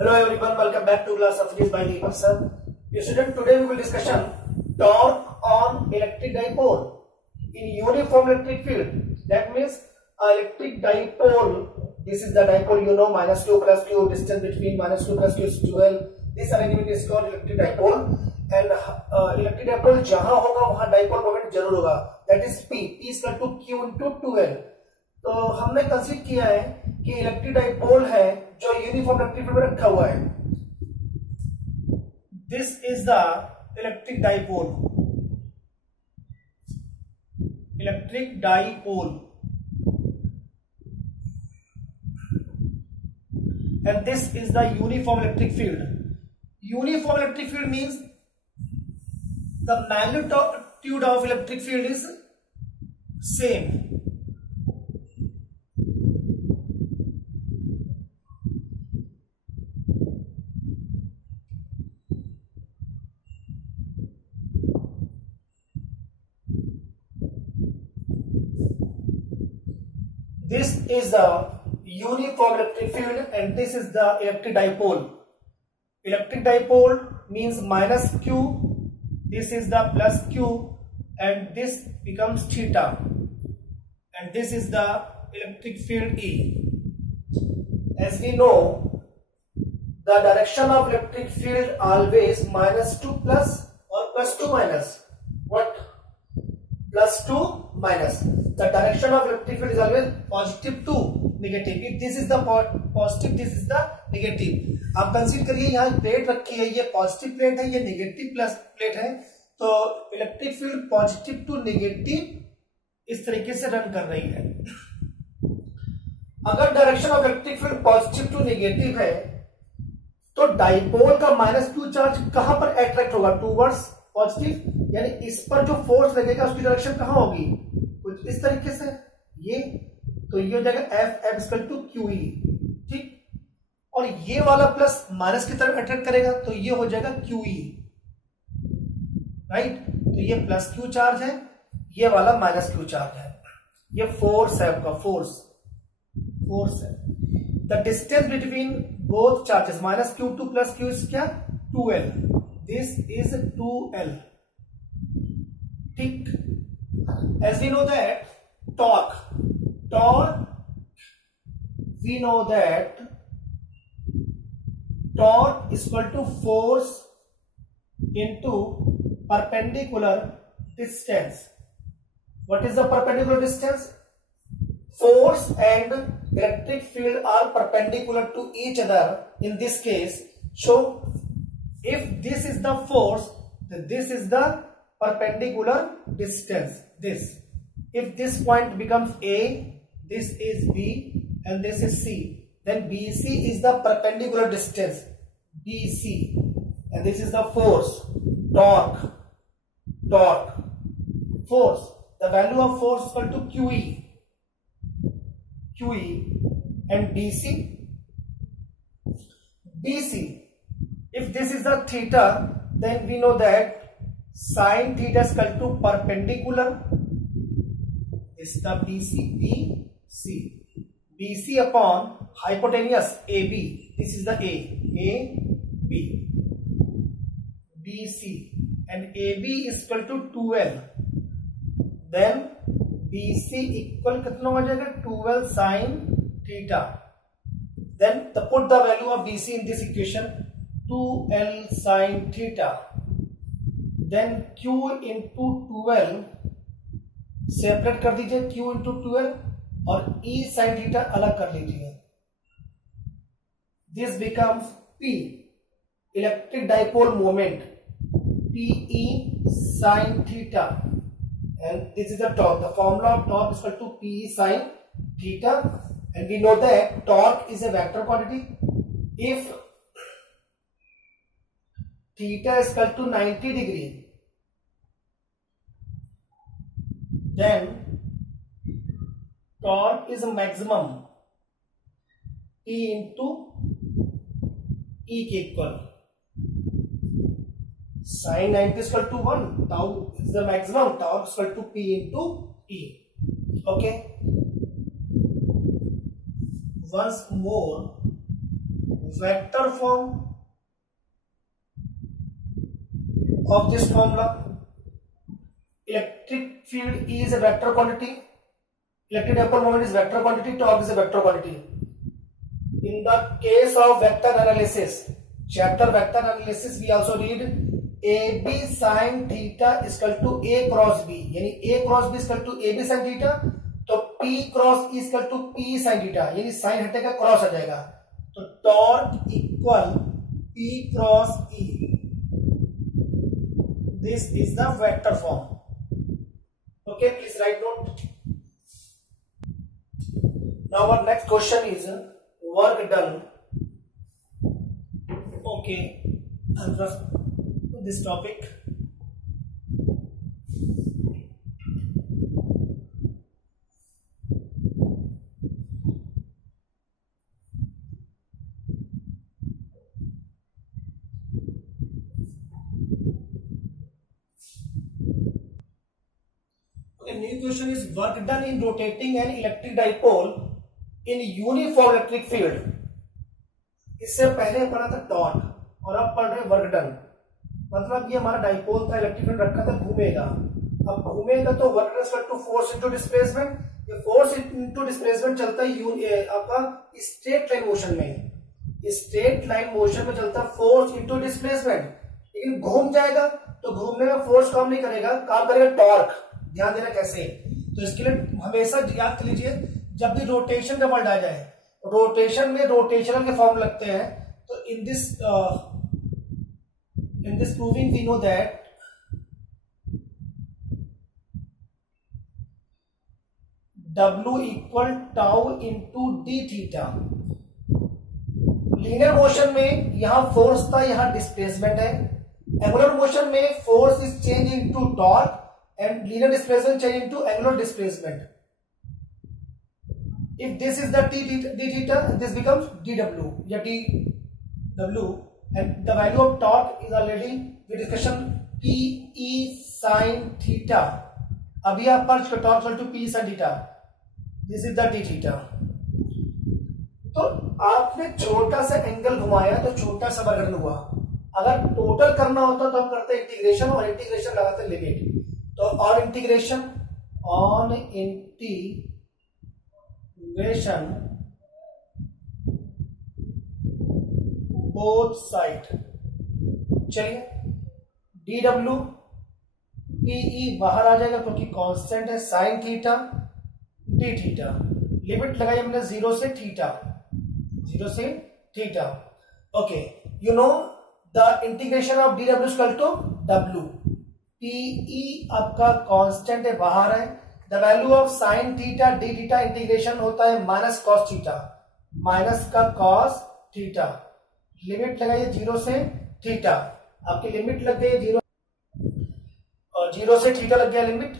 Hello everyone, welcome back to class of Physics by Deepak sir. Student, today we will discussion torque on electric dipole in uniform electric field. That means electric dipole. This is the dipole, you know, minus q plus q. Distance between minus q plus q is 12. This arrangement is called electric dipole. And electric dipole जहाँ होगा वहाँ dipole moment जरूर होगा. That is P. P is equal to Q into 2L. तो हमने consider किया है कि इलेक्ट्रिक डाइपोल है जो यूनिफॉर्म इलेक्ट्रिक फील्ड में रखा हुआ है. This is the electric dipole. Electric dipole and this is the uniform electric field. Uniform electric field means the magnitude of electric field is same. This is the uniform electric field and this is the electric dipole. Electric dipole means minus q, this is the plus q and this becomes theta and this is the electric field E. As we know, the direction of electric field always minus to plus or plus to minus. What? Plus to minus. The direction of electric field is always positive to negative. If this is the positive, this is the negative. आप consider करिए यहाँ plate रखी है, ये positive plate है, ये negative plus plate है, तो electric field positive to negative इस तरीके से रन कर रही है. अगर direction of electric field positive to negative है तो डाइपोल का माइनस q चार्ज कहां पर अट्रैक्ट होगा? Towards positive. यानी इस पर जो फोर्स लगेगा उसकी डायरेक्शन कहां होगी? कुछ इस तरीके से. ये तो ये हो जाएगा F इक्वल टू QE. ठीक. और ये वाला प्लस माइनस की तरफ अट्रैक्ट करेगा तो ये हो जाएगा QE. राइट. तो ये प्लस Q चार्ज है, ये वाला माइनस Q चार्ज है. ये फोर्स है आपका, फोर्स है. The distance between both charges minus Q2 plus Q is क्या? 2L. This is 2L. ठीक. As we know that torque, we know that torque is equal to force into perpendicular distance. What is the perpendicular distance? Force and electric field are perpendicular to each other in this case. So if this is the force, then this is the perpendicular distance. This, if this point becomes A, this is B and this is C, then BC is the perpendicular distance, BC, and this is the force, torque. Force, the value of force is equal to QE and BC, if this is the theta, then we know that sin theta is equal to perpendicular. This is the BC upon hypotenuse AB. This is the AB, BC, and AB is equal to 2L. Then BC equal कितना हो जाएगा? 2L sin theta. Then put the value of BC in this equation, 2L sin theta. Then Q into 2L separate कर दीजिए, Q into 2L, और E sin theta अलग कर लीजिए. This becomes P, electric dipole moment, PE sin theta, and this is the torque. The formula of torque is equal to PE sin theta, and we know that torque is a vector quantity. If theta is equal to 90 degree, then torque is maximum P into E के equal. Sin 90 is equal to 1. Tau is the maximum. Torque is equal to P into E. Okay. once more vector form of this formula. Electric field is a vector quantity, electric dipole moment is vector quantity, torque is a vector quantity. In the case of vector analysis, chapter vector analysis, we also read AB sin theta is equal to A cross B, यानी A cross B is equal to AB sin theta, तो P cross E is equal to P sin theta, यानी sin हटेगा cross आ जाएगा, तो torque equal P cross E. This is the vector form. Okay, please write note. Now our next question is work done. Okay, answer this topic. Okay, new question is work done in rotating an electric dipole in uniform electric field. इससे पहले पढ़ा था torque और अब पढ़ रहे work done. मतलब ये हमारा डाइपोल था, इलेक्ट्रिक फील्ड रखा था, घूमेगा. अब घूमेगा तो work done equal to force into displacement. ये फोर्स इनटू डिस्प्लेसमेंट चलता है आपका स्ट्रेट लाइन मोशन में. स्ट्रेट लाइन मोशन में चलता है फोर्स इनटू डिस्प्लेसमेंट, लेकिन घूम जाएगा तो घूमने में फोर्स काम नहीं करेगा, काम करेगा टॉर्क. ध्यान देना कैसे. तो इसके लिए हमेशा याद कर लीजिए, जब भी रोटेशन का वर्ड आ जाए, रोटेशन में रोटेशनल के फॉर्म लगते हैं. तो in this proving we know that W equal tau into d theta. Linear motion में यहां फोर्स था, यहां डिस्प्लेसमेंट है. एंगुलर मोशन में force is change into torque and linear displacement change into angular displacement. If this is the d theta, this becomes dw या dw, and the value of torque is already we discussion P E sin theta. अभी आप पढ़ चुके torque equal to P sin theta. This is the d theta. तो आपने छोटा सा angle घुमाया तो छोटा सा वर्ग हुआ. अगर टोटल करना होता तो हम करते इंटीग्रेशन, और इंटीग्रेशन लगाते लिमिट. तो ऑन इंटीग्रेशन बोथ साइड. चलिए dw pe बाहर आ जाएगा क्योंकि कांस्टेंट है, sine theta d theta. Limit लगाई हमने 0 से थीटा. Okay, you know the integration of dw is equal to w. PE आपका कांस्टेंट है, बाहर है. The value of sine theta d theta integration होता है माइनस कॉस थीटा, माइनस का कॉस थीटा. लिमिट लगाइए 0 से थीटा. आपकी लिमिट लग गई 0 और 0 से थीटा लग गया limit.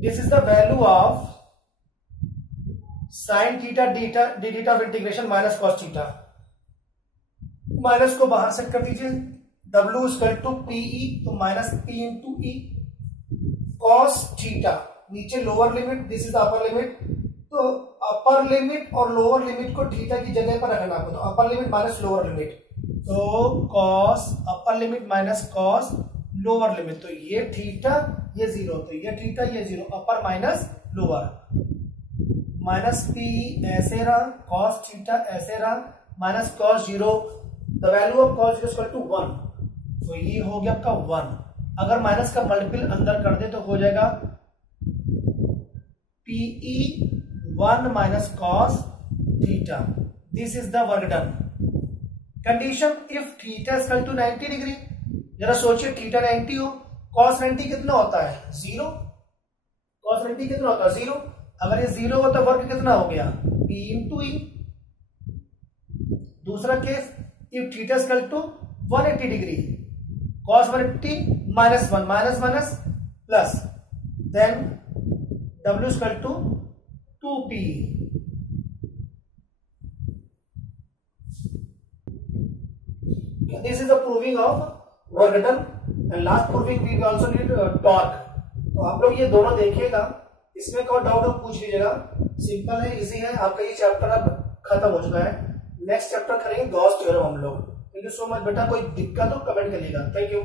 This is the value of sine theta d theta of integration minus cos theta. Minus को बाहर सेट कर दीजिए. W इक्वल टू PE, तो minus P into E cos theta. नीचे lower limit, this is upper limit. तो upper limit और lower limit को theta की जगह पर रखना आपको. तो upper limit minus lower limit, तो cos upper limit minus cos lower limit. तो ये थीटा ये 0, तो ये थीटा ये 0, upper minus lower. Minus P ऐसे रहा, कॉस थीटा ऐसे रहा, minus cos 0. The value of cos 0 equal to 1. तो ये हो गया आपका 1. अगर माइनस का मल्टीपल अंदर कर दे तो हो जाएगा PE 1 minus cos theta. This is the work done. Condition if theta equal to 90 degree. जरा सोचिए, थीटा 90 हो, कॉस 90 कितना होता है 0. कॉस 90 कितना होता है 0. अगर ये 0 हो तो वर्क कितना हो गया P इंटू E. दूसरा case, if theta equal to 180 degree, cos 180 minus 1 minus minus plus, then W is equal to 2P. This is the proving of work done, and last proving we also need torque. तो आप लोग ये दोनों देखिएगा, इसमें कोई doubt हो पूछ लीजिएगा. सिंपल है, इजी है. आपका ये चैप्टर अब खत्म हो चुका है. नेक्स्ट चैप्टर करेंगे गॉस थ्योरम हम लोग। थैंक यू सो मच बेटा, कोई दिक्कत हो कमेंट करिएगा। Thank you.